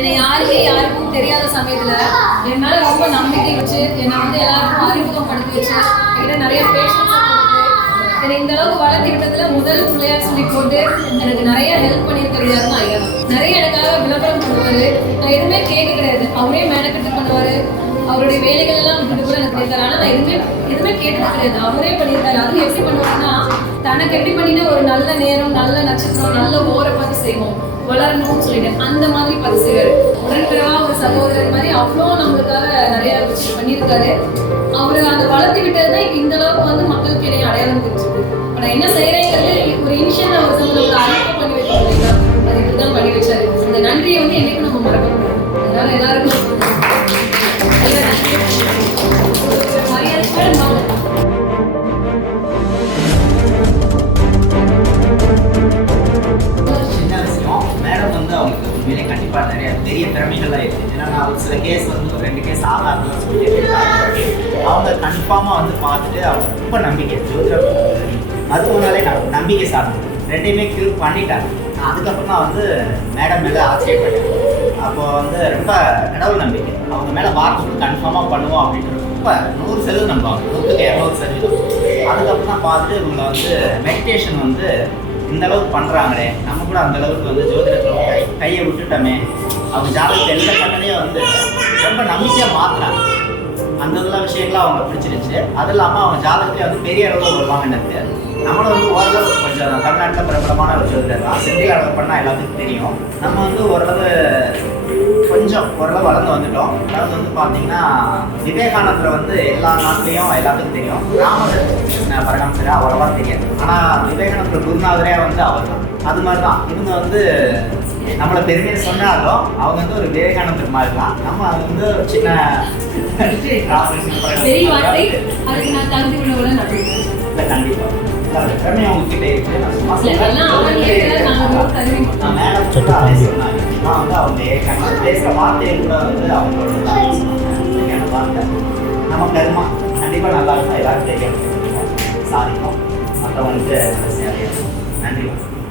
என்னை யாருக்கும் தெரியாத சமயத்துல என் மேல ரொம்ப நம்பிக்கை வச்சு என்னை வந்து எல்லாருக்கும் அறிமுகப்படுத்தி வச்சு என்கிட்ட நிறைய பேஷன்ஸ் என்னை இந்த அளவுக்கு வளர்த்தி விட்டதுல முதல் பிள்ளையார் சொல்லி போட்டு எனக்கு நிறைய ஹெல்ப் பண்ணியிருக்கிறது யாருன்னா ஐயா தான். நிறைய எனக்காக விளம்பரம் பண்ணுவாரு. நான் எதுவுமே கேட்க கிடையாது, அவரே மேனக்கட்டு பண்ணுவாரு. அவருடைய வேலைகள் எல்லாம் விட்டு கூட எனக்கு தெரியாது. ஆனால் நான் எதுவுமே கேட்டது கிடையாது, அவரே பண்ணியிருக்காரு. அது எப்படி பண்ணுவாருன்னா, தனக்கு எப்படி பண்ணினா ஒரு நல்ல நேரம், நல்ல நட்சத்திரம், நல்ல ஓரை பார்த்து செய்வோம், வளரணும்னு சொல்லிட்டு அந்த மாதிரி பார்த்து செய்வாரு. உடன்பிறவா ஒரு சகோதரர் மாதிரி அவ்வளோ நம்மளுக்காக நிறைய விஷயம் பண்ணியிருக்காரு. அவரு அதை வளர்த்து விட்டதுதான் இப்போ இந்த அளவுக்கு வந்து மக்களுக்கு என்னைய அடையாளம் தெரிஞ்சுது. இப்போ நான் என்ன செய்யறேங்கிறது ஒரு இனிஷியல் ஒருத்தவங்களுக்கு அறிமுகம் பண்ணி வைக்க முடியுங்களா, அது இப்படிதான் பண்ணி வச்சாரு. அந்த நன்றியை வந்து என்னைக்கும் நம்ம மறக்க முடியும். அதனால எல்லாருக்கும் உண்மையிலே கண்டிப்பாக நிறைய பெரிய திறமைகள்லாம் இருக்குது. ஏன்னா நான் ஒரு சில கேஸ் வந்து ஒரு 2 கேஸ் ஆகாதுன்னு சொல்லிட்டு அவங்க கன்ஃபார்மாக வந்து பார்த்துட்டு அவங்க ரொம்ப நம்பிக்கை ஜோதிடர் மருத்துவனாலே நம்பிக்கை சாப்பிட்டு 2யுமே க்யூர் பண்ணிட்டாங்க. நான் அதுக்கப்புறம் தான் வந்து மேடம் மேலே ஆச்சரியப்பட்டேன். அப்போ வந்து ரொம்ப கடவுள் நம்பிக்கை, அவங்க மேலே வாக்கு கன்ஃபார்மாக பண்ணுவோம் அப்படின்றது ரொம்ப 100% நம்புவாங்க, 100% அதுக்கப்புறம் தான் பார்த்துட்டு இவங்களை வந்து மெடிடேஷன் வந்து இந்த அளவுக்கு பண்ணுறாங்களே, நம்ம கூட அந்த அளவுக்கு வந்து ஜோதிடத்தில் கையை விட்டுட்டோமே, அவங்க ஜாதகத்தை எந்த பண்ணனே வந்து ரொம்ப நம்பிக்கையாக மாற்றுறாங்க. அந்த இதெல்லாம் விஷயங்கள்லாம் அவங்க பிடிச்சிருச்சு. அது இல்லாமல் அவங்க ஜாதகத்தையே வந்து பெரிய அளவில் வருவாங்கன்னு இருக்குது. நம்மளும் வந்து ஓரளவு கொஞ்சம் தமிழ்நாட்டில் பிரபலமான ஒரு ஜோதிடர் தான். செந்தில் அளவு பண்ணால் எல்லாத்துக்கும் தெரியும். நம்ம வந்து ஓரளவு வளர்ந்து வந்துட்டோம். அதாவது வந்து பார்த்தீங்கன்னா விவேகானந்தர் வந்து எல்லா நாட்டிலையும் எல்லாத்துக்கும் தெரியும். ராமகிருஷ்ண பரமஹம்சர் அவ்வளவா தெரியாது. ஆனால் விவேகானந்தர் குருநாதரே வந்து அவர் தான். அது மாதிரி தான் இவங்க வந்து நம்மளை பெருமையை சொன்னாலும் அவங்க வந்து ஒரு விவேகானந்தர் மாதிரி தான். நம்ம அது வந்து ஒரு சின்ன கண்டிப்பாக திறமை அவங்ககிட்ட இருக்கு. நான் வந்து அவங்க பேசுகிற வார்த்தைகள் கூட வந்து அவங்களோட வார்த்தை நம்ம கருமா கண்டிப்பாக நல்லா இருக்கும். எல்லாரும் தெரியும், சாதிக்கும், மற்றவங்களுக்கு நன்றி.